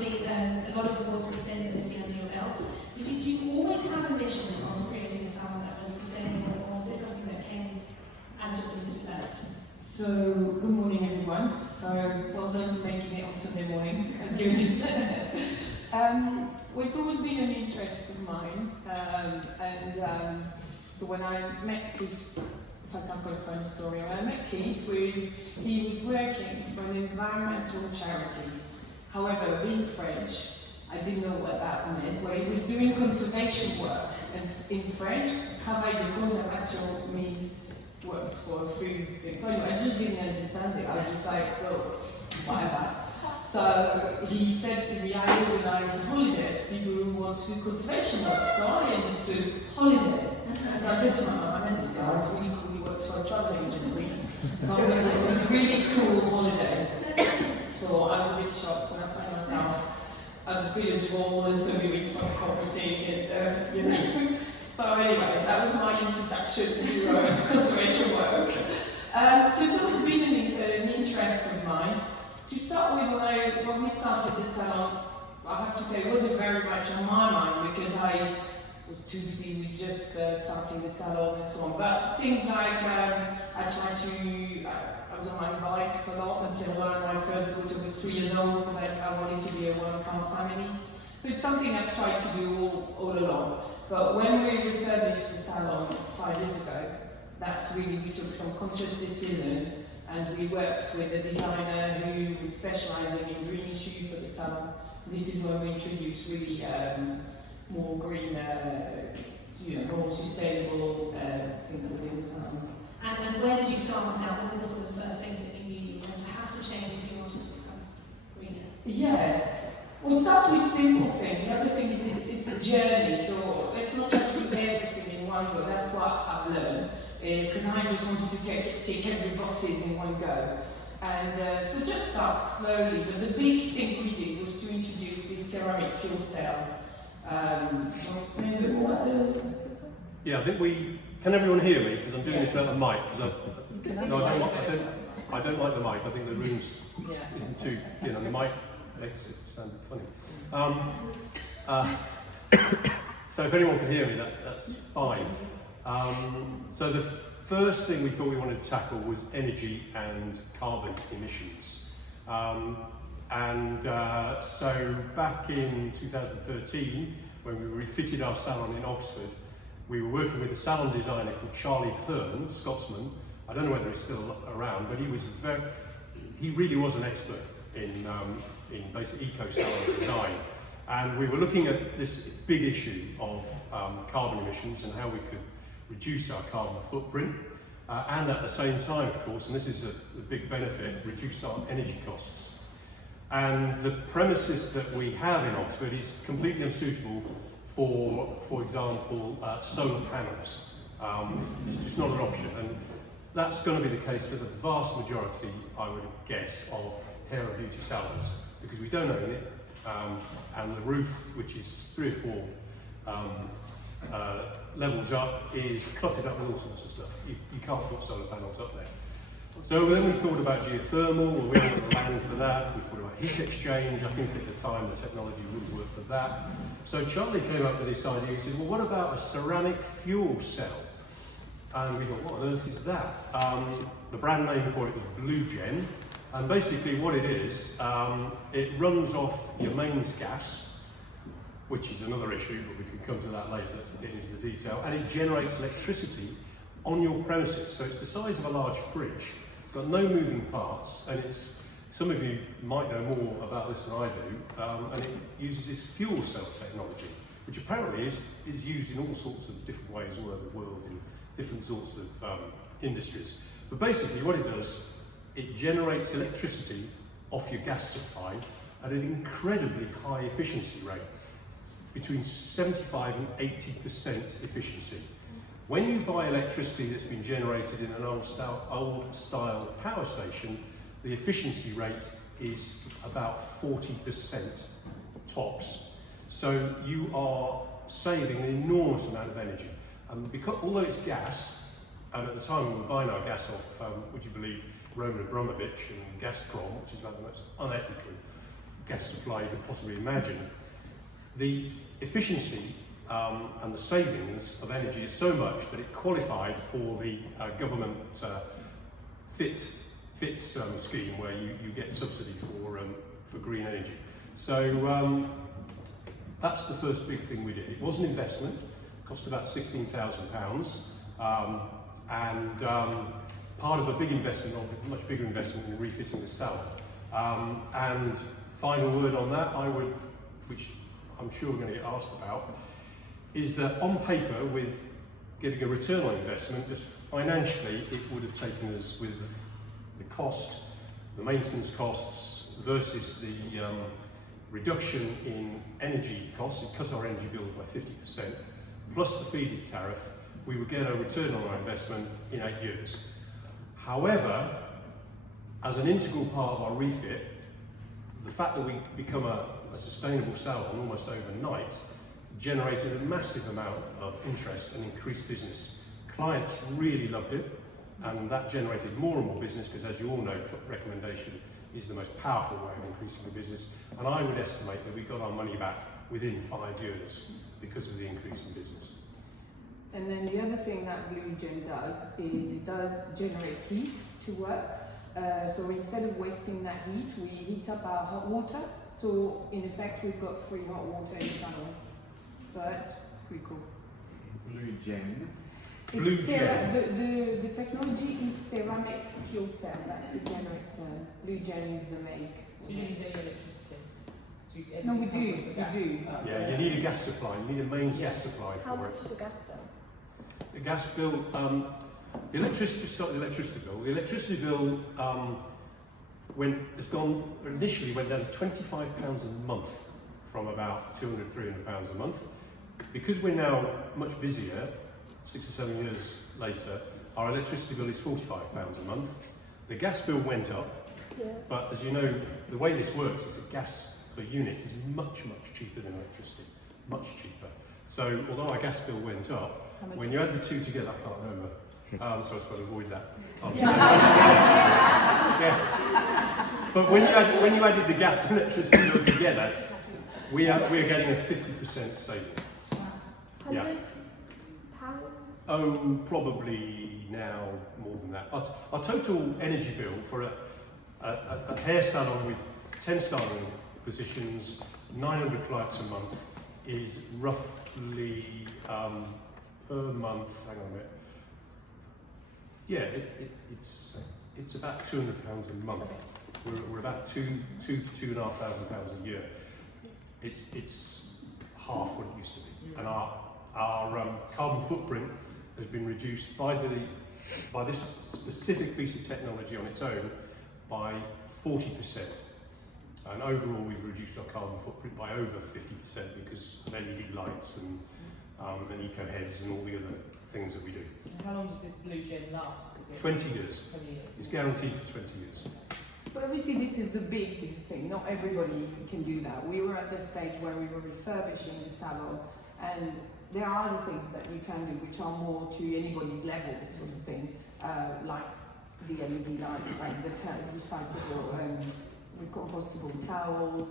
obviously a lot of awards for sustainability under your belt. Did you always have a mission of creating a salon that was sustainable, or was this something that came as your business developed? So, good morning everyone. So, well done for making it on Sunday morning. That's good. Well, it's always been an interest of mine. So when I met Keith, if I can call a funny story, when I met Keith, he was working for an environmental charity. However, being French, I didn't know what that meant. Well, he was doing conservation work, and in French, travail de conservation means works for a food thing. So anyway, I just didn't understand it. I was just like, oh, whatever. So he said to me, I organise holiday for people who want to do conservation work. So I understood holiday. So I said to my mum, I met this guy, it's really cool, he works for a travel agency. So I was like, it was really cool holiday. So I was a bit shocked when I found myself at the village hall serving some coffee and you know. So anyway, that was my introduction to conservation work. So it's always been an interest of mine. To start with, when we started the salon, I have to say it wasn't very much on my mind because I was too busy with just starting the salon and so on. But things like I was on my bike a lot until my first daughter was 3 years old because I wanted to be a one-car family. So it's something I've tried to do all along. But when we refurbished the salon 5 years ago, that's really, we took some conscious decision and we worked with a designer who was specialising in green issues for the salon. This is when we introduced really more green, more sustainable things within the salon. And where did you start with that? What were the sort of first things that you knew you were going to have to change if you wanted to become greener? Yeah. We'll start with simple thing. The other thing is it's a journey, so let's not just do everything in one go. That's what I've learned, is because I just wanted to take every boxes in one go. And so just start slowly, but the big thing we did was to introduce this ceramic fuel cell. Do you want to explain a bit more about this? Yeah, I think can everyone hear me? Because I'm doing this without a mic. I don't like the mic. I think the room isn't too, the mic makes it sound funny. So if anyone can hear me, that's fine. So the first thing we thought we wanted to tackle was energy and carbon emissions. So back in 2013, when we refitted our salon in Oxford, we were working with a salon designer called Charlie Hearn, Scotsman. I don't know whether he's still around, but he really was an expert in basic eco-salon design. And we were looking at this big issue of carbon emissions and how we could reduce our carbon footprint. And at the same time, of course, and this is a big benefit, reduce our energy costs. And the premises that we have in Oxford is completely unsuitable for example, solar panels. It's just not an option. And that's going to be the case for the vast majority, I would guess, of hair and beauty salons, because we don't own it, and the roof, which is 3 or 4 levels up, is cluttered up with all sorts of stuff. You can't put solar panels up there. So then we thought about geothermal, we wanted the land for that, we thought about heat exchange. I think at the time the technology wouldn't work for that. So Charlie came up with this idea. He said, well, what about a ceramic fuel cell? And we thought, what on earth is that? The brand name for it was Blue Gen. And basically what it is, it runs off your mains gas, which is another issue, but we can come to that later to get into the detail. And it generates electricity on your premises. So it's the size of a large fridge. It's got no moving parts, and some of you might know more about this than I do, and it uses this fuel cell technology, which apparently is used in all sorts of different ways all over the world in different sorts of industries. But basically what it does, it generates electricity off your gas supply at an incredibly high efficiency rate, between 75 and 80% efficiency. When you buy electricity that's been generated in an old style power station, the efficiency rate is about 40% tops. So you are saving an enormous amount of energy. And because, although it's gas, and at the time we were buying our gas off, would you believe, Roman Abramovich and Gazprom, which is like the most unethical gas supply you could possibly imagine. The efficiency and the savings of energy is so much that it qualified for the government FIT scheme, where you get subsidy for green energy. So that's the first big thing we did. It was an investment, cost about £16,000, and part of a big investment, a much bigger investment in refitting the salon. And final word on that, which I'm sure we're going to get asked about, is that on paper, with getting a return on investment, just financially, it would have taken us, with the cost, the maintenance costs versus the reduction in energy costs, it cut our energy bills by 50%, plus the feed-in tariff, we would get a return on our investment in 8 years. However, as an integral part of our refit, the fact that we become a sustainable salon almost overnight generated a massive amount of interest and increased business. Clients really loved it, and that generated more and more business, because as you all know, recommendation is the most powerful way of increasing the business. And I would estimate that we got our money back within 5 years because of the increase in business. And then the other thing that Blue Gen does is it does generate heat to work. So instead of wasting that heat, we heat up our hot water. So in effect, we've got free hot water in the salon. So that's pretty cool. Blue Gen. Blue Gen. The technology is ceramic fuel cell. That's the generic term. Blue Gen is the make. Do you need any electricity? No, we do. Yeah, you need a gas supply. You need a mains gas supply How for much it. is your gas bill? The gas bill, the electricity bill. The electricity bill initially went down to £25 a month from about £200, £300 a month. Because we're now much busier, 6 or 7 years later, our electricity bill is £45 a month. The gas bill went up, but as you know, the way this works is that gas per unit is much, much cheaper than electricity, much cheaper. So although our gas bill went up, when you add the two together, I can't remember, so I was trying to avoid that. Yeah. But when you added the gas and electricity bill together, we are getting a 50% saving. Yeah. Pounds? Oh, probably now more than that. Our total energy bill for a hair salon with 10-star positions, 900 clients a month, is roughly per month. Hang on a minute. Yeah, it's about £200 a month. We're about £2,000 to £2,500 a year. It's half what it used to be, and our carbon footprint has been reduced by this specific piece of technology on its own by 40%. And overall, we've reduced our carbon footprint by over 50% because of LED lights and eco heads and all the other things that we do. And how long does this Blue Gen last? Is it 20 years. 20 years? It's guaranteed for 20 years. But obviously this is the big thing, not everybody can do that. We were at the stage where we were refurbishing the salon, and there are other things that you can do which are more to anybody's level sort of thing, like the LED light, like the recyclable, compostable towels,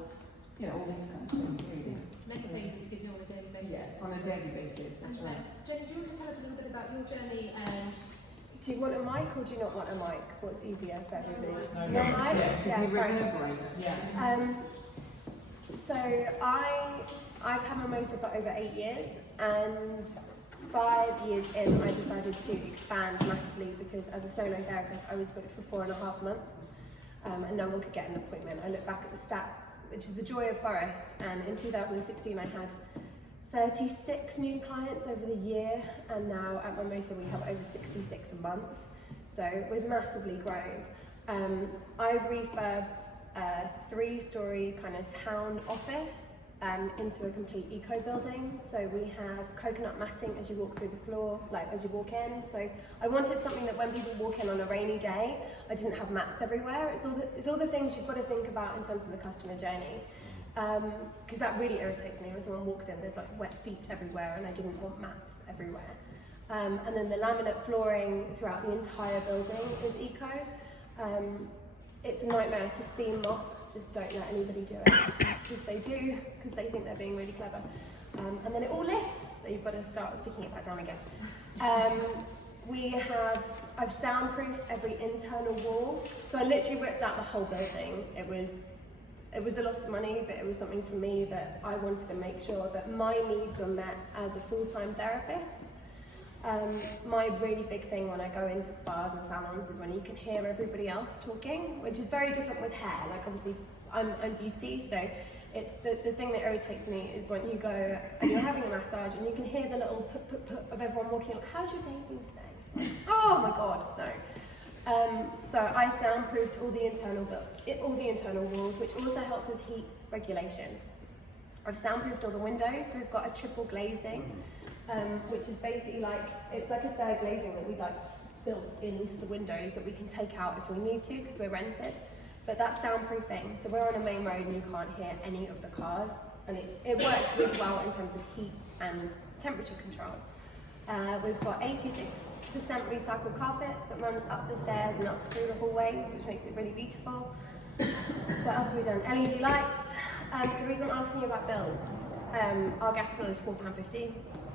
you know, all these kinds of things really. Many things that you can do on a daily basis. Yes, on a daily basis, that's right. Jenny, do you want to tell us a little bit about your journey and... Do you want a mic or do you not want a mic? What's easier for everybody? No No mic. mic? Yeah, Because you fine. reverberate. Yeah. So I've had mimosa for over 8 years, and 5 years in I decided to expand massively because as a solo therapist I was booked for 4.5 months and no one could get an appointment. I look back at the stats, which is the joy of Phorest, and in 2016 I had 36 new clients over the year, and now at Mimosa we have over 66 a month, so we've massively grown. I refurbed a 3-story kind of town office into a complete eco building. So we have coconut matting as you walk through the floor, like as you walk in. So I wanted something that when people walk in on a rainy day, I didn't have mats everywhere. It's all the things you've got to think about in terms of the customer journey. Because that really irritates me when someone walks in, there's like wet feet everywhere, and I didn't want mats everywhere. And then the laminate flooring throughout the entire building is eco. it's a nightmare to steam mop. Just don't let anybody do it, because they do, because they think they're being really clever. And then it all lifts, so you've got to start sticking it back down again. I've soundproofed every internal wall. So I literally ripped out the whole building. It was a lot of money, but it was something for me that I wanted to make sure that my needs were met as a full-time therapist. My really big thing when I go into spas and salons is when you can hear everybody else talking, which is very different with hair. Like obviously I'm beauty, so it's the thing that irritates me is when you go and you're having a massage and you can hear the little put of everyone walking on, how's your day been today? Oh my god, no. So I soundproofed all the internal walls, which also helps with heat regulation. I've soundproofed all the windows, so we've got a triple glazing, which is basically it's like a third glazing that we built into the windows that we can take out if we need to because we're rented. But that's soundproofing, so we're on a main road and you can't hear any of the cars, and it works really well in terms of heat and temperature control. We've got 86% recycled carpet that runs up the stairs and up through the hallways, which makes it really beautiful. What else have we done? LED lights. The reason I'm asking you about bills, our gas bill is £4.50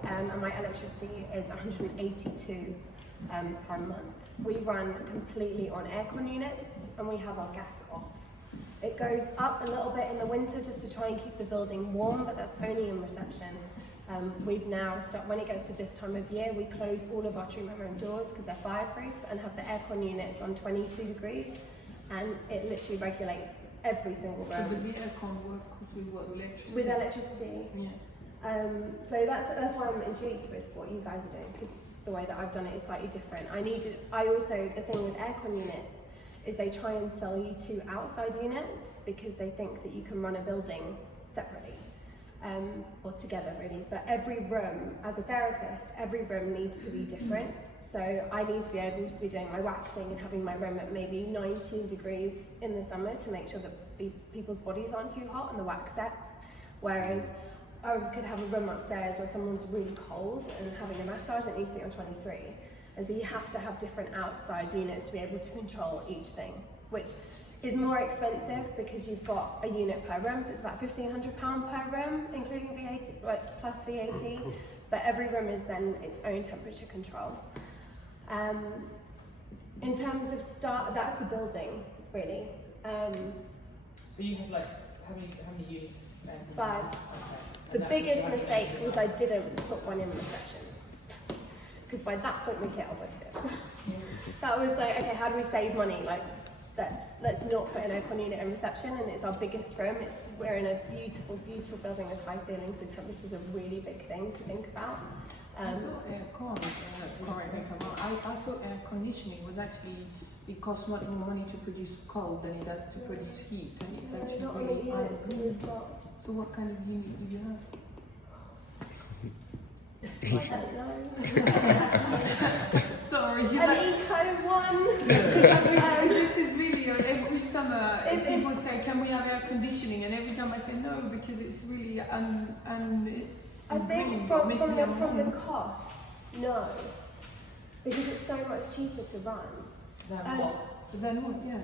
and my electricity is £182 per month. We run completely on aircon units and we have our gas off. It goes up a little bit in the winter just to try and keep the building warm, but that's only in reception. We've now when it gets to this time of year, we close all of our treatment room doors because they're fireproof and have the aircon units on 22 degrees, and it literally regulates every single room. So would the aircon work with what, electricity? With electricity. Yeah. So that's why I'm intrigued with what you guys are doing, because the way that I've done it is slightly different. The thing with aircon units is they try and sell you 2 outside units because they think that you can run a building separately. Or together really, but every room, as a therapist, every room needs to be different. So I need to be able to be doing my waxing and having my room at maybe 19 degrees in the summer to make sure that people's bodies aren't too hot and the wax sets. Whereas I could have a room upstairs where someone's really cold and having a massage that needs to be on 23. And so you have to have different outside units to be able to control each thing, which is more expensive because you've got a unit per room, so it's about £1,500 per room, including VAT, plus VAT. But every room is then its own temperature control. In terms of that's the building, really. So you have how many units? 5. Okay. The And biggest that mistake was I didn't put one in reception, because by that point we hit our budget. That was okay, how do we save money? Let's not put an aircon unit in reception, and it's our biggest room. We're in a beautiful, beautiful building with high ceilings, so temperature's a really big thing to think about. I thought correct me if I'm wrong, I thought air conditioning was actually, it costs much more money to produce cold than it does to produce heat, and it's actually Not really many units that ungreen. we've got. So what kind of unit do you have? I don't know. Sorry, An eco one. this is really every summer people say, can we have air conditioning? And every time I say no, because it's really I think from the cost, no, because it's so much cheaper to run. Then what? Then what? Yeah.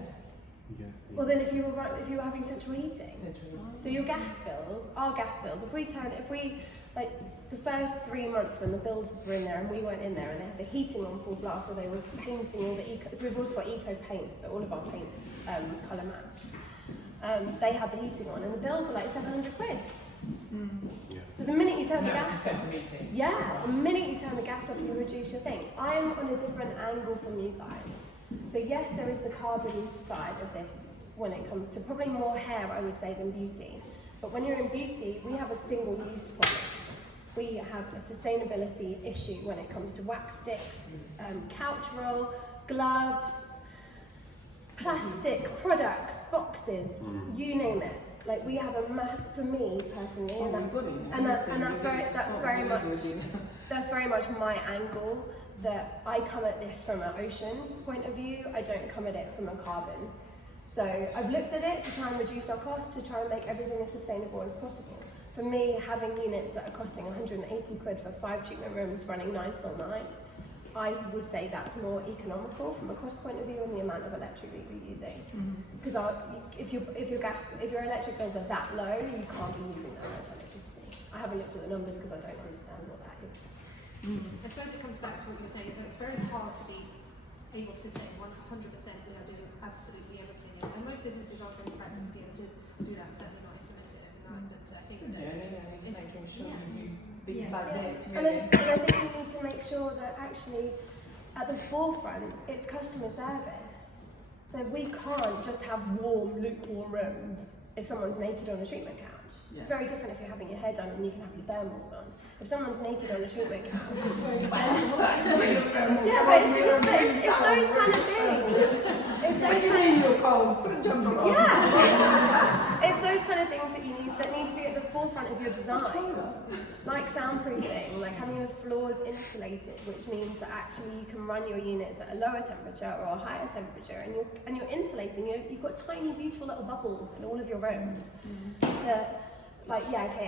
Well, then if you were having central heating, so your gas bills, our gas bills, if we the first 3 months when the builders were in there and we weren't in there, and they had the heating on full blast where they were painting all the eco. So we've also got eco paint, so all of our paints colour matched. They had the heating on, and the bills were like £700. Yeah. So the minute you turn the No, gas it's a off, central heating. yeah, the minute you turn the gas off, you reduce your thing. I'm on a different angle from you guys. So yes, there is the carbon side of this when it comes to probably more hair, I would say, than beauty. But when you're in beauty, we have a single-use product. We have a sustainability issue when it comes to wax sticks, couch roll, gloves, plastic products, boxes, you name it. Like we have for me personally, that's very much my angle. That I come at this from an ocean point of view. I don't come at it from a carbon. So I've looked at it to try and reduce our costs, to try and make everything as sustainable as possible. For me, having units that are costing £180 for 5 treatment rooms running 9 till 9 I would say that's more economical from a cost point of view and the amount of electric that you're using. Because if your electric bills are that low, you can't be using that much electricity. I haven't looked at the numbers because I don't understand what that is. I suppose it comes back to what you were saying, is that it's very hard to be able to say 100% we are doing absolutely everything, and most businesses aren't going to practically be able to do that, certainly not implement it overnight, but I think It's making sure you do Yeah. bad bits, And really. I think we need to make sure that actually at the forefront it's customer service. So we can't just have warm, lukewarm rooms if someone's naked on a treatment couch. Yeah. It's very different if you're having your hair done and you can have your thermals on. If someone's naked on a treatment couch, yeah, but it's those kind of things. It's those kind of You're cold, put a jumper on. yeah. It's those kind of things that need to be at the forefront of your design. Like soundproofing, like having your floors insulated, which means that actually you can run your units at a lower temperature or a higher temperature, and you're insulating. You've got tiny, beautiful little bubbles in all of your rooms.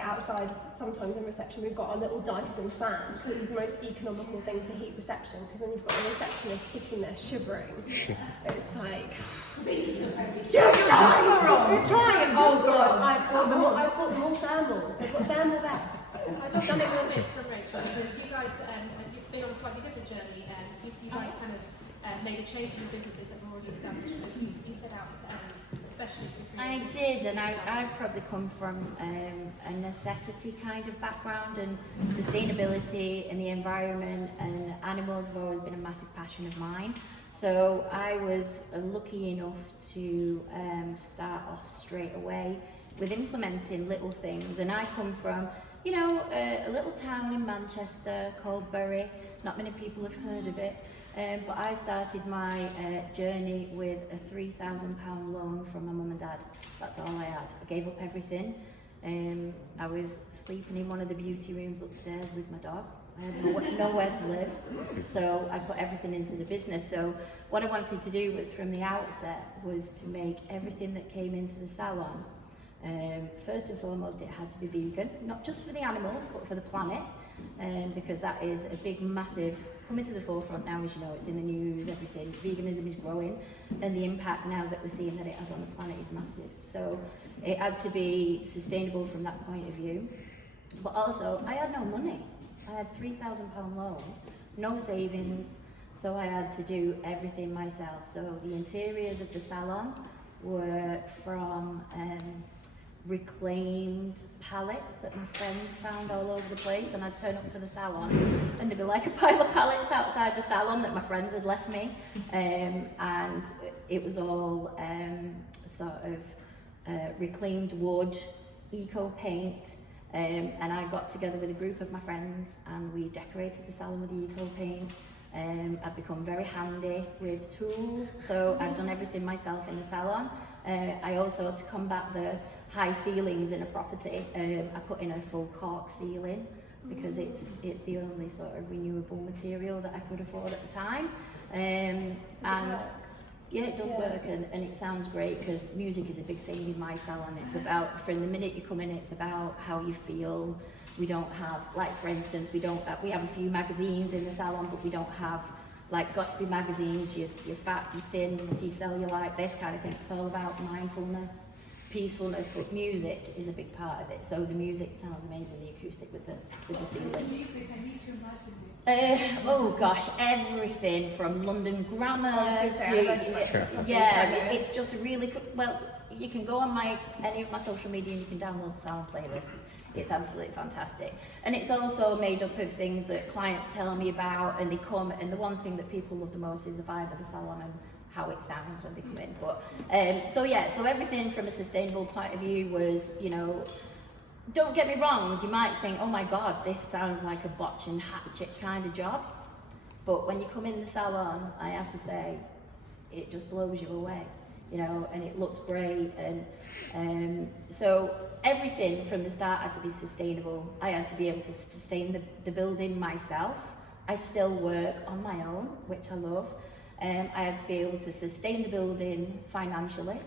Outside, sometimes in reception we've got our little Dyson fan because it's the most economical thing to heat reception, because when you've got a receptionist sitting there shivering, it's like, you're trying! Oh God, I've got them all thermals, they've got thermal vests. I'd love to know a little bit from Rachel, because you guys, you've been on a slightly different journey, and you guys kind of made a change in your businesses that were already established, but you set out especially to create I this. did, and I've probably come from a necessity kind of background, and sustainability and the environment and animals have always been a massive passion of mine. So I was lucky enough to start off straight away with implementing little things, and I come from, a little town in Manchester called Bury. Not many people have heard of it. But I started my journey with a £3,000 loan from my mum and dad. That's all I had. I gave up everything. I was sleeping in one of the beauty rooms upstairs with my dog. I had nowhere to live, so I put everything into the business. So what I wanted to do was, from the outset, was to make everything that came into the salon. First and foremost, it had to be vegan, not just for the animals, but for the planet, because that is a big, massive, coming to the forefront now, as you know, it's in the news, everything. Veganism is growing, and the impact now that we're seeing that it has on the planet is massive. So it had to be sustainable from that point of view. But also, I had no money. I had £3,000 loan, no savings, so I had to do everything myself. So the interiors of the salon were from reclaimed pallets that my friends found all over the place, and I'd turn up to the salon and there'd be like a pile of pallets outside the salon that my friends had left me, and it was all reclaimed wood, eco paint, and I got together with a group of my friends and we decorated the salon with the eco paint. I've become very handy with tools, so I've done everything myself in the salon. I also, to combat the high ceilings in a property, I put in a full cork ceiling because it's the only sort of renewable material that I could afford at the time. Yeah, it does work, and it sounds great because music is a big thing in my salon. It's about, from the minute you come in, it's about how you feel. We don't have, like for instance, we have a few magazines in the salon, but we don't have like gossipy magazines, you're fat, you're thin, you cellulite, this kind of thing. It's all about mindfulness, peacefulness, but music is a big part of it. So the music sounds amazing, the acoustic with the ceiling. Music, I need to imagine it. Oh gosh, everything from London Grammar to it's just a really well. You can go on any of my social media and you can download the salon playlist. It's absolutely fantastic, and it's also made up of things that clients tell me about, and they come. And the one thing that people love the most is the vibe of the salon and how it sounds when they come in. But so everything from a sustainable point of view was, don't get me wrong, you might think, oh my God, this sounds like a botch and hatchet kind of job. But when you come in the salon, I have to say, it just blows you away, and it looks great. And so everything from the start had to be sustainable. I had to be able to sustain the building myself. I still work on my own, which I love. I had to be able to sustain the building financially.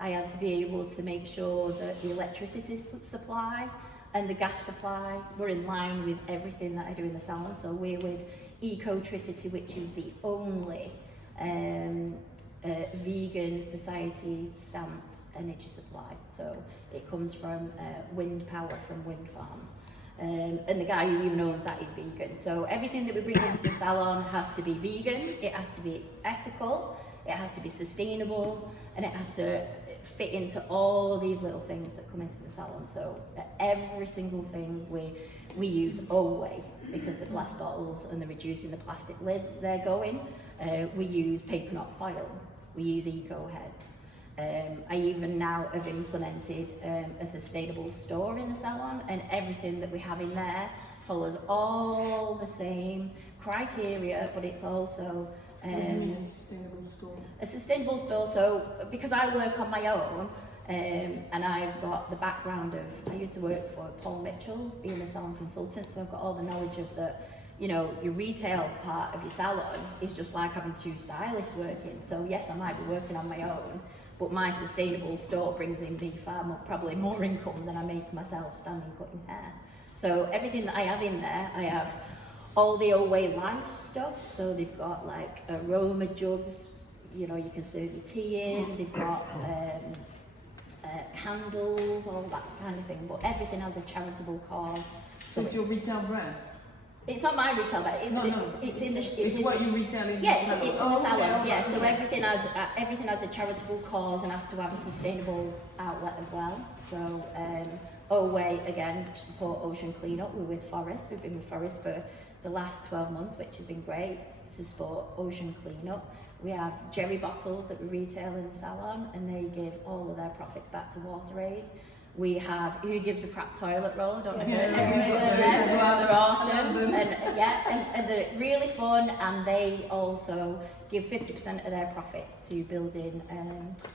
I had to be able to make sure that the electricity supply and the gas supply. We're in line with everything that I do in the salon. So we're with Ecotricity, which is the only vegan society stamped energy supply. So it comes from wind power from wind farms. And the guy who even owns that is vegan. So everything that we bring into the salon has to be vegan, it has to be ethical, it has to be sustainable, and it has to fit into all these little things that come into the salon. So every single thing we use Olway, because the glass bottles and the reducing the plastic lids they're going. We use paper not foil, we use eco heads. I even now have implemented a sustainable store in the salon, and everything that we have in there follows all the same criteria, but it's also What do you mean a sustainable store? a sustainable store. So because I work on my own, and I've got the background of, I used to work for Paul Mitchell, being a salon consultant, so I've got all the knowledge of the, you know, your retail part of your salon is just like having two stylists working. So yes, I might be working on my own, but my sustainable store brings in me far more, probably more income than I make myself standing cutting hair. So everything that I have in there, I have all the Olway Life stuff. So they've got like aroma jugs, you know, you can serve your tea in. They've got candles, all that kind of thing. But everything has a charitable cause. So it's your retail brand? It's not my retail, but it's, No, it's in the. It's in, what you retail in yeah, the salon? it's in the salons, yeah. So everything has a charitable cause and has to have a sustainable outlet as well. So Olway, again, support ocean cleanup. We're with Phorest. We've been with Phorest for the last 12 months, which has been great to support ocean cleanup. We have Jerry bottles that we retail in the salon, and they give all of their profits back to WaterAid. We have Who Gives a Crap toilet roll. I don't know if you've ever heard of them. They're awesome, and they're really fun. And they also give 50% of their profits to building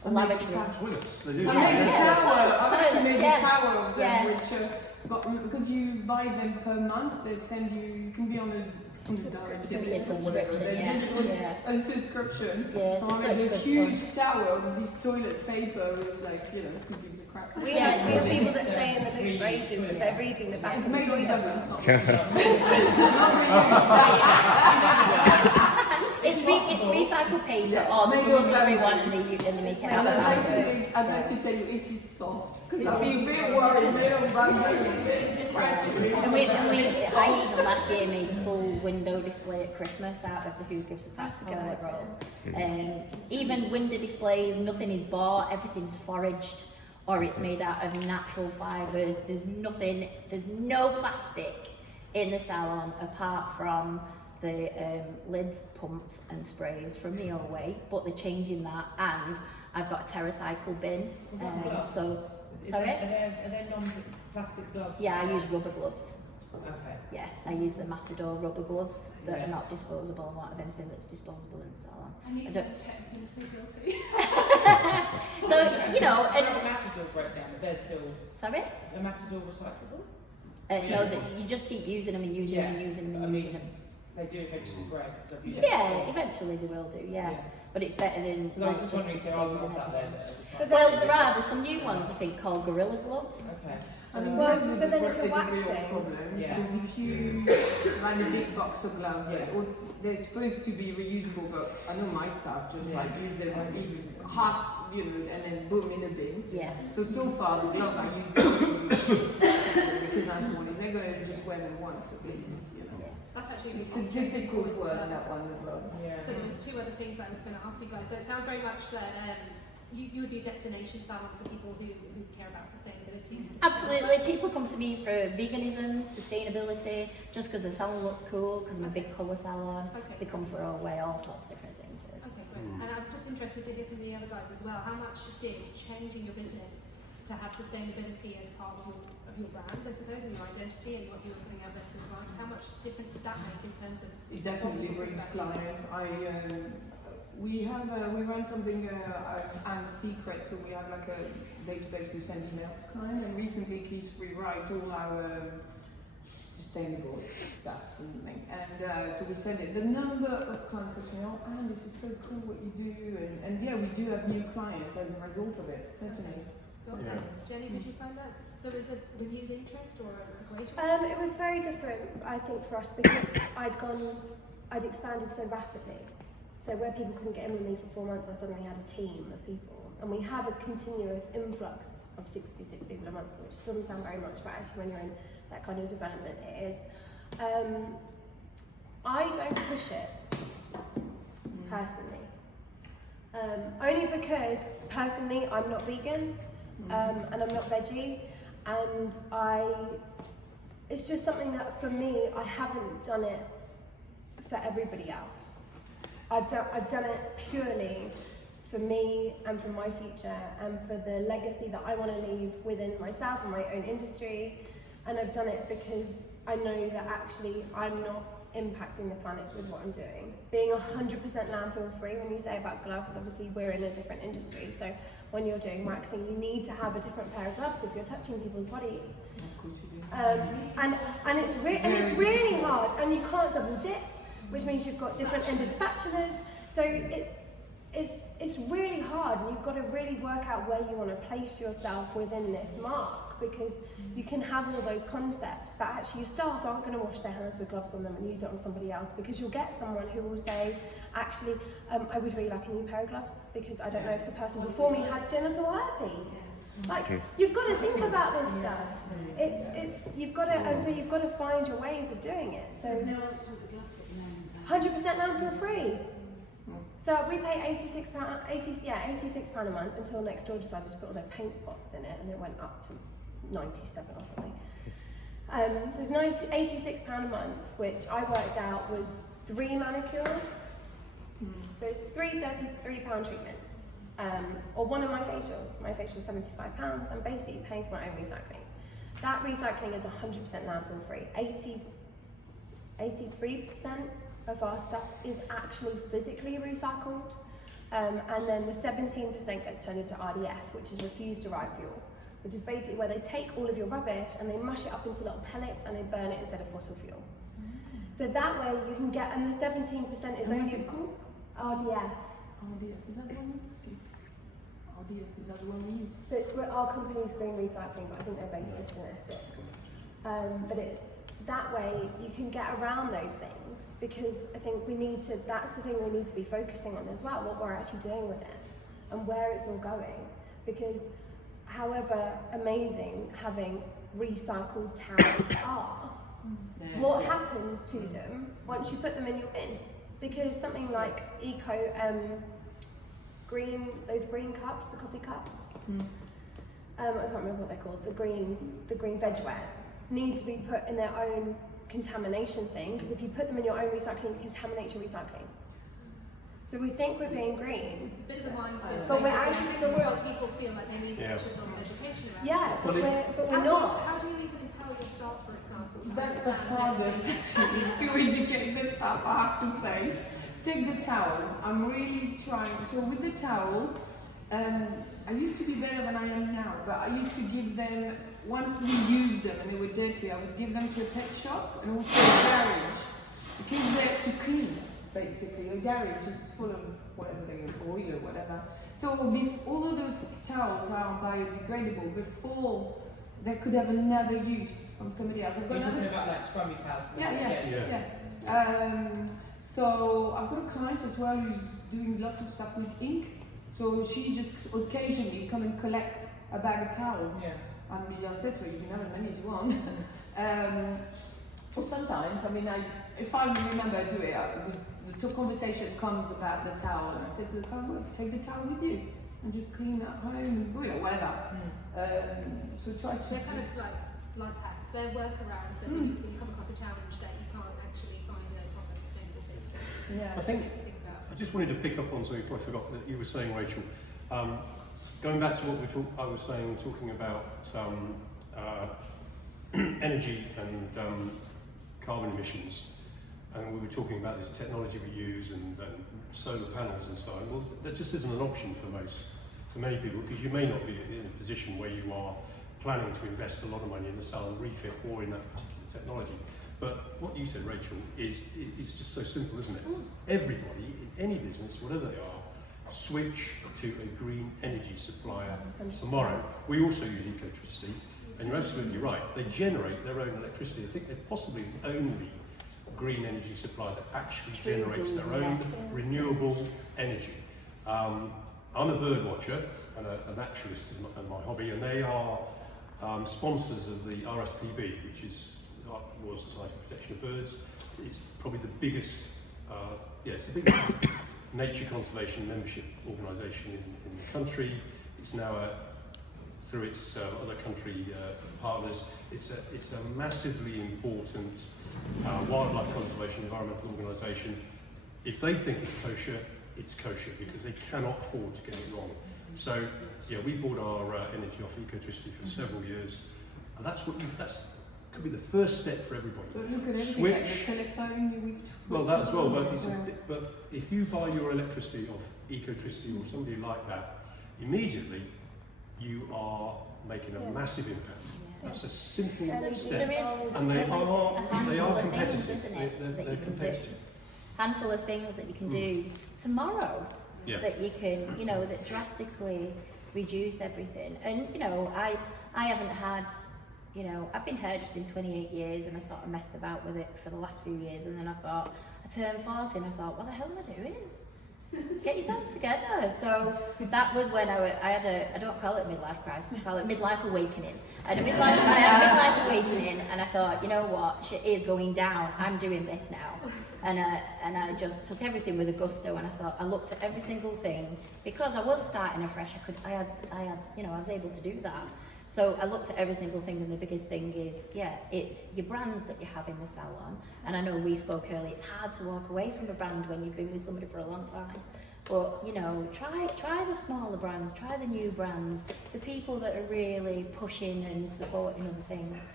lavatories. Toilets, they do. I made a tower. I've actually made yeah. a tower of them, Yeah. which because you buy them per month, they send you. You can be on a Could be a subscription, yeah. A subscription. Yeah, So it's I made a such good huge fun. tower of this toilet paper with, like, you know, who gives a crap. We have people that stay in the loop for ages because they're reading the back It's of the made of toilet double. roll. It's recycled paper, or there's a luxury one, and they make it out of that. I'd like to tell you it is soft because I've been very worried they don't buy it. And I even last year made a full window display at Christmas out of the Who Gives a Crap toilet roll. Even window displays, nothing is bought, everything's foraged, or it's made out of natural fibres. There's no plastic in the salon apart from the lids, pumps and sprays from the Olway, but they're changing that, and I've got a TerraCycle bin. Sorry? Are they non-plastic gloves? Yeah, I use rubber gloves. Okay. Yeah, I use the Matador rubber gloves that are not disposable. I won't have anything that's disposable in the salon. And you I can don't- technically feel guilty. So, you know, And and the Matador breakdown, but they're still sorry? the Matador recyclable? No, you just keep using them and using them and using them and using them. They do eventually break. so if you don't- Yeah, eventually they will do, yeah. But it's better than But I was just wondering if there are gloves disposing out there everything. that are Well, recyclable. there's some new ones I think called Gorilla Gloves. Okay. I mean, Well, this is but then a if you're degree of waxing- problem, Yeah. because if you buy a big box of gloves, Yeah. they're supposed to be reusable, but I know my staff just Yeah. like use them and use half, you know, and then boom in the bin. Yeah. So far the glove I use them because I'm one. If they're gonna just wear them once, at least, you know. That's actually It's a difficult word, that one, the gloves. Yeah. So there was two other things I was going to ask you guys. So it sounds very much like you would be a destination salon for people who care about sustainability. Absolutely. People come to me for veganism, sustainability, just because the salon looks cool, because I'm a big colour salon. Okay. They come for all sorts of different things. Yeah. Okay, great. And I was just interested to hear from the other guys as well. How much did changing your business to have sustainability as part of your brand, I suppose, and your identity and what you were putting out there to your clients, how much difference did that make in terms of? It definitely brings client. We run something as secret, so we have like a database we send email to clients, and recently Keith rewrite all our sustainable stuff and so we send it. The number of clients that say, oh Anne, this is so cool what you do, and yeah, we do have new clients as a result of it, certainly. Got Yeah. that. Jenny, did you find that? there was a renewed interest or a greater It was very different, I think, for us because I'd expanded so rapidly. So where people couldn't get in with me for 4 months, I suddenly had a team of people. And we have a continuous influx of 66 people a month, which doesn't sound very much, but actually when you're in that kind of development, it is. I don't push it, personally. Only because, personally, I'm not vegan, and I'm not veggie, and it's just something that, for me, I haven't done it for everybody else. I've done it purely for me and for my future and for the legacy that I want to leave within myself and my own industry, and I've done it because I know that actually I'm not impacting the planet with what I'm doing. Being 100% landfill free, when you say about gloves, obviously we're in a different industry, so when you're doing waxing you need to have a different pair of gloves if you're touching people's bodies. Of course you do. And it's really hard, and you can't double dip, which means you've got different end of spatulas, so it's really hard, and you've got to really work out where you want to place yourself within this mark, because you can have all those concepts, but actually your staff aren't going to wash their hands with gloves on them and use it on somebody else, because you'll get someone who will say, actually, I would really like a new pair of gloves because I don't know if the person before me had genital herpes. Like, you've got to think about this stuff. You've got to, and so you've got to find your ways of doing it. So 100% landfill free. So we pay £86 a month until next door decided to put all their paint pots in it, and it went up to 97 or something. So it's £86 a month, which I worked out was 3 manicures. So it's 3 £33 treatments, or one of my facials. My facial is £75. I'm basically paying for my own recycling. That recycling is 100% landfill free. 83% of our stuff is actually physically recycled, and then the 17% gets turned into RDF, which is refuse derived fuel, which is basically where they take all of your rubbish and they mush it up into little pellets and they burn it instead of fossil fuel. So that way you can get, and the 17% is only called? RDF. RDF, is that the one we use? RDF, is that the one we use? So it's our company's Green Recycling, but I think they're based just in Essex. But it's that way you can get around those things, because I think that's the thing we need to be focusing on as well, what we're actually doing with it and where it's all going. Because however amazing having recycled towels are, what happens to them once you put them in your bin? Because something like those green cups, the coffee cups, I can't remember what they're called, the green vegware, need to be put in their own contamination thing, because if you put them in your own recycling, you contaminate your recycling. So we think we're being green. It's a bit of a minefield. But we're actually, people feel like they need such a long education around yeah, but we're not. How do you even empower your staff, for example? That's the hardest actually, is to educate the staff, I have to say. Take the towels. I'm really trying. So with the towel, I used to be better than I am now, but I used to give them, once we used them and they were dirty, I would give them to a pet shop and also a garage, because they're to clean, basically. A garage is full of whatever they oil or whatever. So all of those towels are biodegradable before they could have another use from somebody else. You're talking about like scrubby towels? Yeah. So I've got a client as well who's doing lots of stuff with ink. So she just occasionally come and collect a bag of towel. Yeah. And I said to her, you can have as many as you want. Or sometimes, if I remember doing it, the conversation comes about the towel, and I said to the client, look, take the towel with you and just clean at home, whatever. So try to. They're kind of like life hacks. They're workarounds that when you come across a challenge that you can't actually find a proper sustainable fix. Yeah. I think I just wanted to pick up on something before I forgot that you were saying, Rachel. Going back to what I was saying, talking about energy and carbon emissions, and we were talking about this technology we use and solar panels and so on. Well, that just isn't an option for many people, because you may not be in a position where you are planning to invest a lot of money in the salon refit or in that particular technology. But what you said, Rachel, is just so simple, isn't it? Everybody in any business, whatever they are, switch to a green energy supplier tomorrow. We also use electricity. And you're absolutely right, they generate their own electricity. I think they're possibly the only green energy supplier that actually generates their own renewable energy. I'm a bird watcher and a naturalist is my hobby, and they are sponsors of the RSPB, which is Royal Society for Protection of Birds. It's probably the biggest, it's the biggest nature conservation membership organisation in the country. It's now through its other country partners, it's a massively important wildlife conservation environmental organisation. If they think it's kosher because they cannot afford to get it wrong. So yeah, we bought our energy off Ecotricity for several years, and that's could be the first step for everybody. But look at everything, like the telephone, well, that as well, but if you buy your electricity off Ecotricity or somebody like that, immediately you are making a massive impact. That's a simple step, and they are competitive. They're competitive. Handful of things that you can do tomorrow that you can, that drastically reduce everything. And I haven't had, I've been hairdressing 28 years, and I sort of messed about with it for the last few years, and then I turned 40 and I thought, what the hell am I doing? Get yourself together. So that was when I had I don't call it a midlife crisis, I call it midlife awakening. I had a midlife awakening, and I thought, you know what, shit is going down, I'm doing this now. And I just took everything with a gusto, and I looked at every single thing, because I was starting afresh, I was able to do that. So I looked at every single thing, and the biggest thing is, it's your brands that you have in the salon. And I know we spoke earlier, it's hard to walk away from a brand when you've been with somebody for a long time. But, try the smaller brands, try the new brands, the people that are really pushing and supporting other things.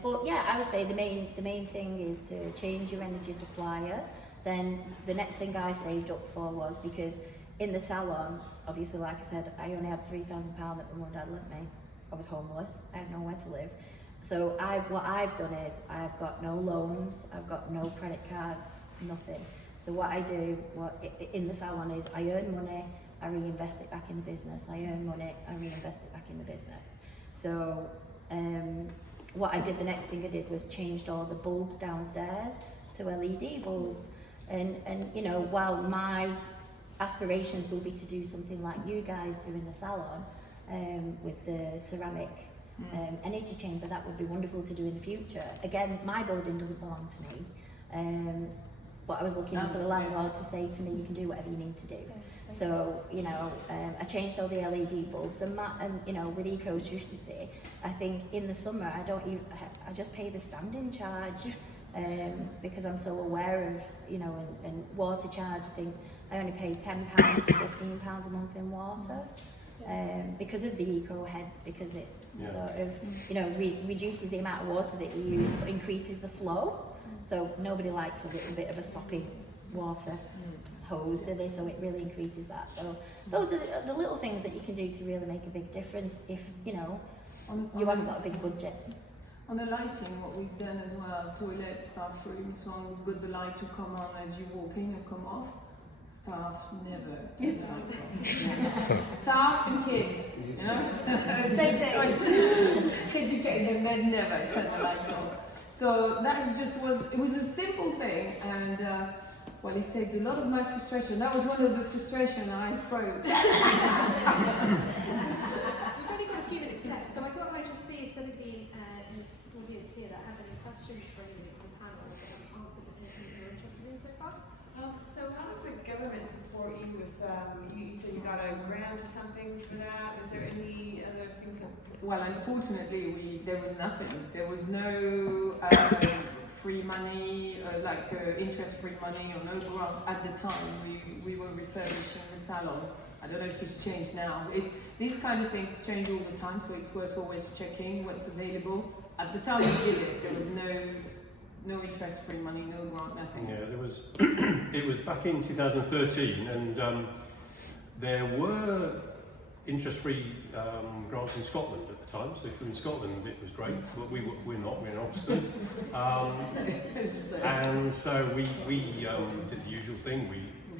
But yeah, I would say the main thing is to change your energy supplier. Then the next thing I saved up for was, because in the salon, obviously, like I said, I only had £3,000 that my mum and dad lent me. I was homeless, I had nowhere to live. So what I've done is, I've got no loans, I've got no credit cards, nothing. So what I do in the salon is, I earn money, I reinvest it back in the business. I earn money, I reinvest it back in the business. So what I did, the next thing I did was changed all the bulbs downstairs to LED bulbs. And while my aspirations will be to do something like you guys do in the salon, with the ceramic energy chamber, that would be wonderful to do in the future. Again, my building doesn't belong to me, but I was looking for the landlord to say to me, you can do whatever you need to do. So, I changed all the LED bulbs, and with Ecotricity, I think in the summer I just pay the standing charge, because I'm so aware of, and water charge. I think I only pay £10 to £15 a month in water. Because of the eco heads, because it sort of reduces the amount of water that you use but increases the flow. So nobody likes a little bit of a soppy water hose, do they? So it really increases that. So those are the little things that you can do to really make a big difference if you haven't got a big budget. On the lighting, what we've done as well, toilets, bathroom, so on, we've got the light to come on as you walk in and come off. Staff never turn the lights on. Staff and kids, same thing. Educate them, they never turn the lights on. So it was a simple thing, and it saved a lot of my frustration. That was one of the frustrations I throw. We've only got a few minutes left, so I thought I might just see if somebody in the audience here that has any questions for you on the panel that I've answered anything you're interested in so far. So how does the government support you with, you said you got a grant or something for that? Is there any other things that... Well, unfortunately, there was nothing. There was no free money, interest-free money, or no grant at the time. We were refurbishing the salon. I don't know if it's changed now. These kind of things change all the time, so it's worth always checking what's available. At the time we did it, there was no interest-free money, no grant, nothing. Yeah, there was. It was back in 2013, and there were interest-free grants in Scotland at the time. So if you're in Scotland, it was great, but we're not. We're in Oxford, and so we did the usual thing.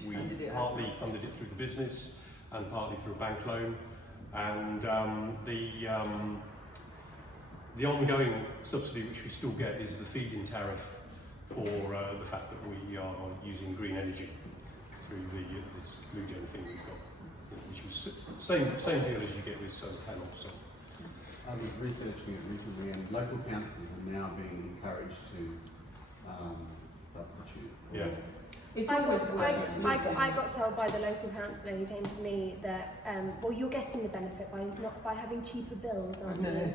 We partly funded it through the business and partly through a bank loan, and The ongoing subsidy which we still get is the feed-in tariff for the fact that we are using green energy through this blue gen thing we've got, which was same deal as you get with solar panels. So. I was researching it recently, and local councils are now being encouraged to substitute. Yeah. It's I always I got told by the local councillor who came to me that, well, you're getting the benefit by having cheaper bills, aren't you?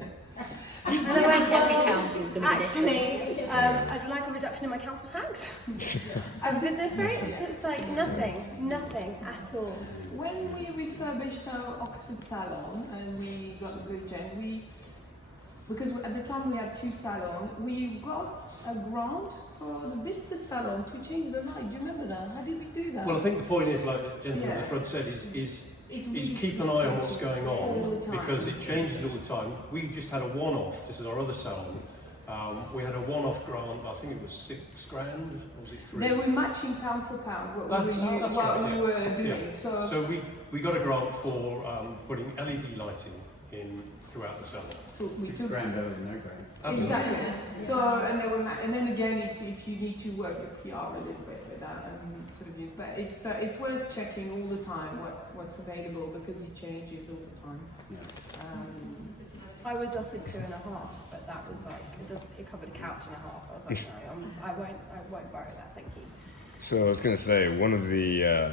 And I went, well, actually, I'd like a reduction in my council tax. Because it's like nothing at all. When we refurbished our Oxford salon and we got the blue gen, because at the time we had 2 salons, we got a grant for the business salon to change the light. Do you remember that? How did we do that? Well, I think the point is, like the gentleman at the front said, is keep an eye on what's going on, because it changes all the time. We just had a one-off. This is our other salon. We had a one-off grant. I think it was £6,000, or was it 3? They were matching pound for pound what we were doing. Yeah. So we got a grant for putting LED lighting in throughout the salon. So we took $6,000 better than no grant. exactly. So and then again, if you need to work the PR a little bit with that and sort of use, but it's worth checking all the time what's available, because it changes all the time. Yeah. I was offered 2.5, but that was like it covered a couch and a half. I was like, no, I won't borrow that, thank you. So I was going to say, one of the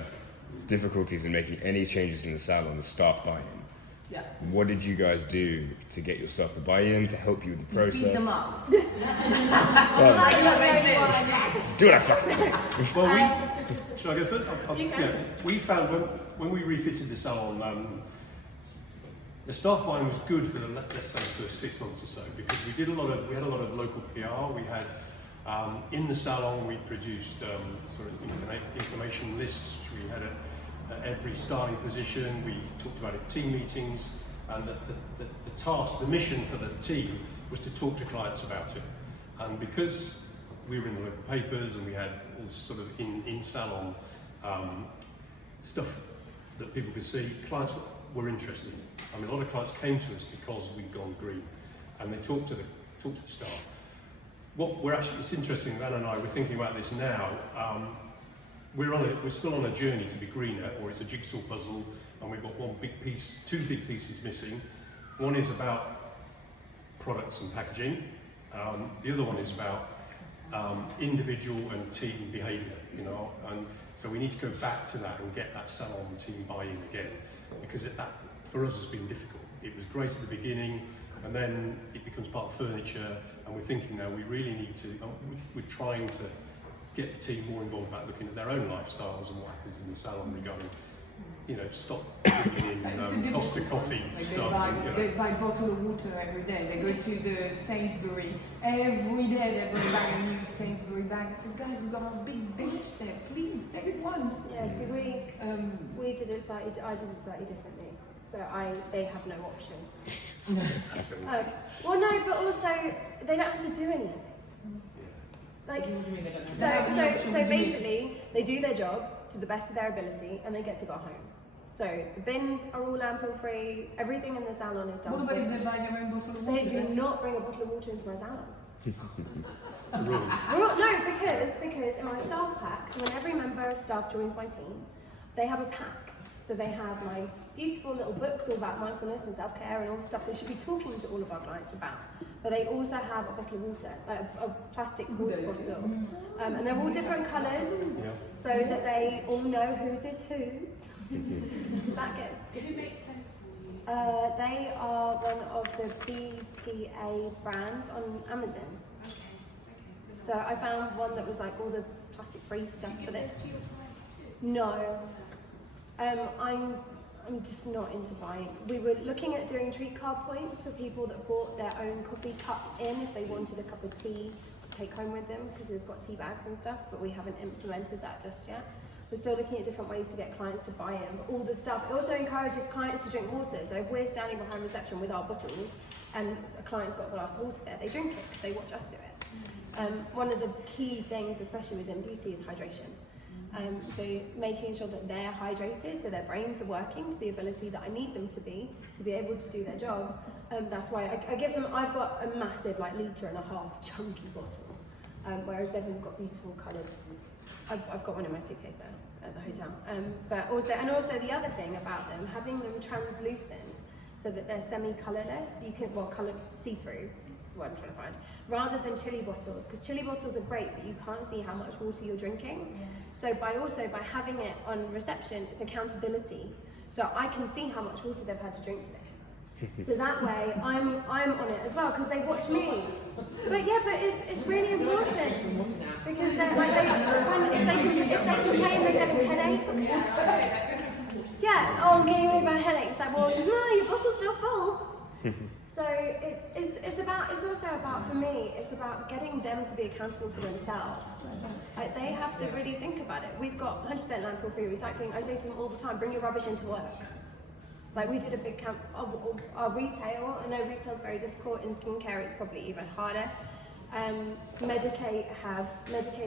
difficulties in making any changes in the salon is staff buy-in. Yeah. What did you guys do to get your staff to buy in, to help you with the process? Beat them up. Well, do what I fucking say. Well, should I go first? You can. Yeah, we found when we refitted the salon, the staff buying was good for the, let's say, first 6 months or so, because we had a lot of local PR. We had in the salon we produced sort of information lists. We had every styling position. We talked about it at team meetings, and the mission for the team was to talk to clients about it. And because we were in the local papers and we had all sort of in salon stuff that people could see, clients were interested. I mean, a lot of clients came to us because we'd gone green, and they talked to the staff. It's interesting. Anna and I were thinking about this now. We're still on a journey to be greener, or it's a jigsaw puzzle, and we've got two big pieces missing. One is about products and packaging. The other one is about individual and team behaviour, and so we need to go back to that and get that salon team buy-in again, because that for us has been difficult. It was great at the beginning, and then it becomes part of furniture, and we're thinking now we really need to, we're trying to get the team more involved about looking at their own lifestyles and what happens in the salon regarding, stop bringing in Costa coffee stuff. They buy a bottle of water every day. They go to the Sainsbury. Every day they bring back a new Sainsbury bag. So guys, we've got a big bench there. Please take one. Yeah, so I did it slightly differently. So they have no option. Well, no, but also they don't have to do anything. Like, What do you mean they don't have so basically, they do their job to the best of their ability, and they get to go home. So the bins are all landfill free. Everything in the salon is done. What about if they buy their own bottle of water? They do not bring a bottle of water into my salon. Really? No, because in my staff pack, so when every member of staff joins my team, they have a pack. So they have my beautiful little books all about mindfulness and self-care and all the stuff they should be talking to all of our clients about. But they also have a bottle of water, a plastic water bottle. And they're all different colours, so that they all know whose is whose. Because that gets... Who makes those for you? They are one of the BPA brands on Amazon. Okay. So I found one that was like all the plastic-free stuff. Do you But give those to your clients too? no. I'm just not into buying. We were looking at doing treat card points for people that bought their own coffee cup in if they wanted a cup of tea to take home with them, because we've got tea bags and stuff, but we haven't implemented that just yet. We're still looking at different ways to get clients to buy in, but all the stuff, it also encourages clients to drink water. So if we're standing behind reception with our bottles and a client's got a glass of water there, they drink it because they watch us do it. One of the key things, especially within beauty, is hydration. So making sure that they're hydrated, so their brains are working to the ability that I need them to be able to do their job. That's why I give them, I've got a massive, like, 1.5 litre chunky bottle, whereas they've all got beautiful coloured. I've got one in my suitcase at the hotel. But also the other thing about them, having them translucent so that they're semi-colourless, you can, coloured see-through, that's what I'm trying to find, rather than chili bottles, because chili bottles are great, but you can't see how much water you're drinking. So by having it on reception, it's accountability. So I can see how much water they've had to drink today. So that way, I'm on it as well, because they watch me. But it's really important, because they're like, if they complain they're getting headaches. Yeah, oh, I'm getting really bad headaches. It's like, well, no, your bottle's still full. So it's also about, for me, it's about getting them to be accountable for themselves. Like, they have to really think about it. We've got 100% landfill-free recycling. I say to them all the time, bring your rubbish into work. Like, we did a big camp, our retail, I know retail's very difficult, in skincare it's probably even harder. Medicate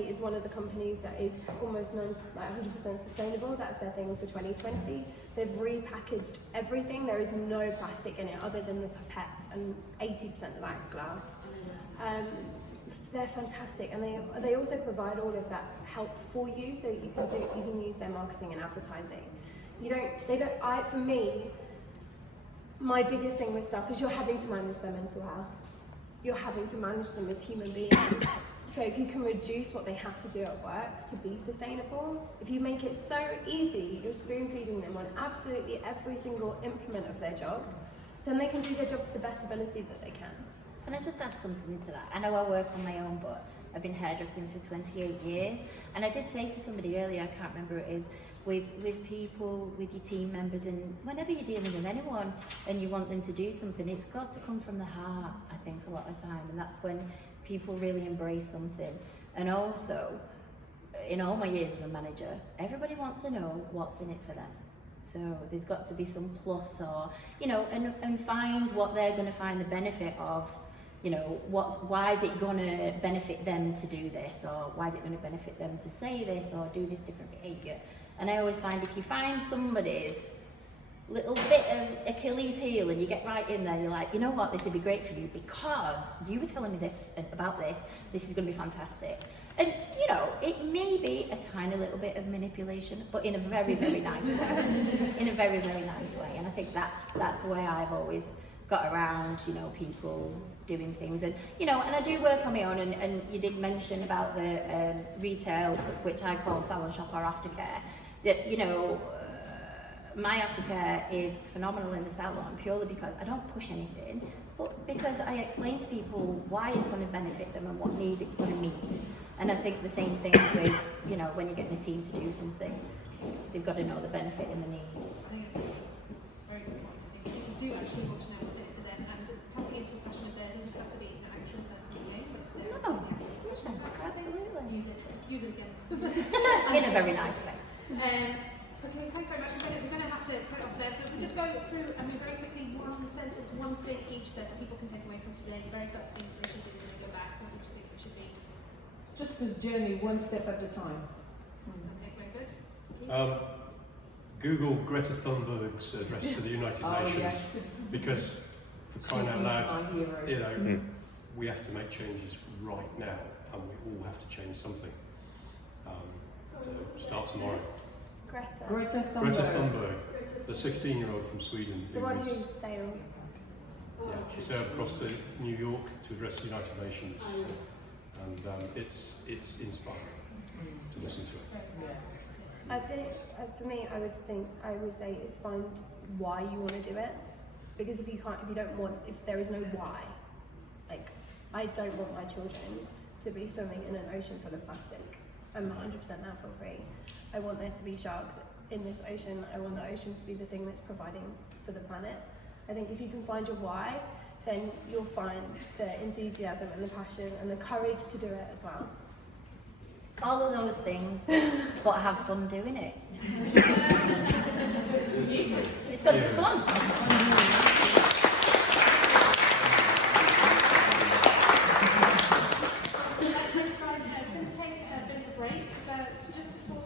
is one of the companies that is almost 100% sustainable. That's their thing for 2020. They've repackaged everything. There is no plastic in it other than the pipettes, and 80% of that is glass. They're fantastic, and they also provide all of that help for you, so that you can use their marketing and advertising. For me, my biggest thing with stuff is you're having to manage their mental health. You're having to manage them as human beings. So if you can reduce what they have to do at work to be sustainable, if you make it so easy, you're spoon feeding them on absolutely every single implement of their job, then they can do their job to the best ability that they can. Can I just add something into that? I know I work on my own, but I've been hairdressing for 28 years. And I did say to somebody earlier, I can't remember who it is, with people, with your team members, and whenever you're dealing with anyone and you want them to do something, it's got to come from the heart, I think, a lot of the time. And that's when people really embrace something. And also, in all my years as a manager, everybody wants to know what's in it for them. So there's got to be some plus, or, and find what they're going to find the benefit of. Why is it going to benefit them to do this, or why is it going to benefit them to say this or do this different behaviour? And I always find, if you find somebody's little bit of Achilles heel and you get right in there, you're like, you know what, this would be great for you because you were telling me this about this is going to be fantastic. And it may be a tiny little bit of manipulation, but in a very, very nice way. In a very, very nice way. And I think that's the way I've always got around, people doing things. And and I do work on my own, and you did mention about the retail, which I call salon shop or aftercare. That my aftercare is phenomenal in the salon, purely because I don't push anything, but because I explain to people why it's going to benefit them and what need it's going to meet. And I think the same thing with when you're getting a team to do something, they've got to know the benefit and the need. I think it's a very good point. I think people do actually want to know what's in it for them, and tapping into a question of theirs doesn't have to be an actual personal name, but if they're enthusiastic, Absolutely. use it against them. In a very nice way. Okay, thanks very much. We're going to have to cut off there. So if we just go through, very quickly, one sentence, one thing each that people can take away from today. The very first thing that they should do when they go back, what would you think it should be? Just this journey, one step at a time. Okay, very good. Google Greta Thunberg's address to the United Nations, Yes. because for crying out loud, My hero. we have to make changes right now, and we all have to change something. To start tomorrow. Greta Greta Thunberg, the 16-year-old from Sweden, The one who sailed. she sailed across to New York to address the United Nations, and it's inspiring to listen to it. I think, for me, I would say is find why you want to do it, because if there is no why, like, I don't want my children to be swimming in an ocean full of plastic. I'm 100% landfill free. I want there to be sharks in this ocean. I want the ocean to be the thing that's providing for the planet. I think if you can find your why, then you'll find the enthusiasm and the passion and the courage to do it as well. All of those things, but have fun doing it. It's got to be fun. Thanks guys, I'm going to take a bit of a break, but just before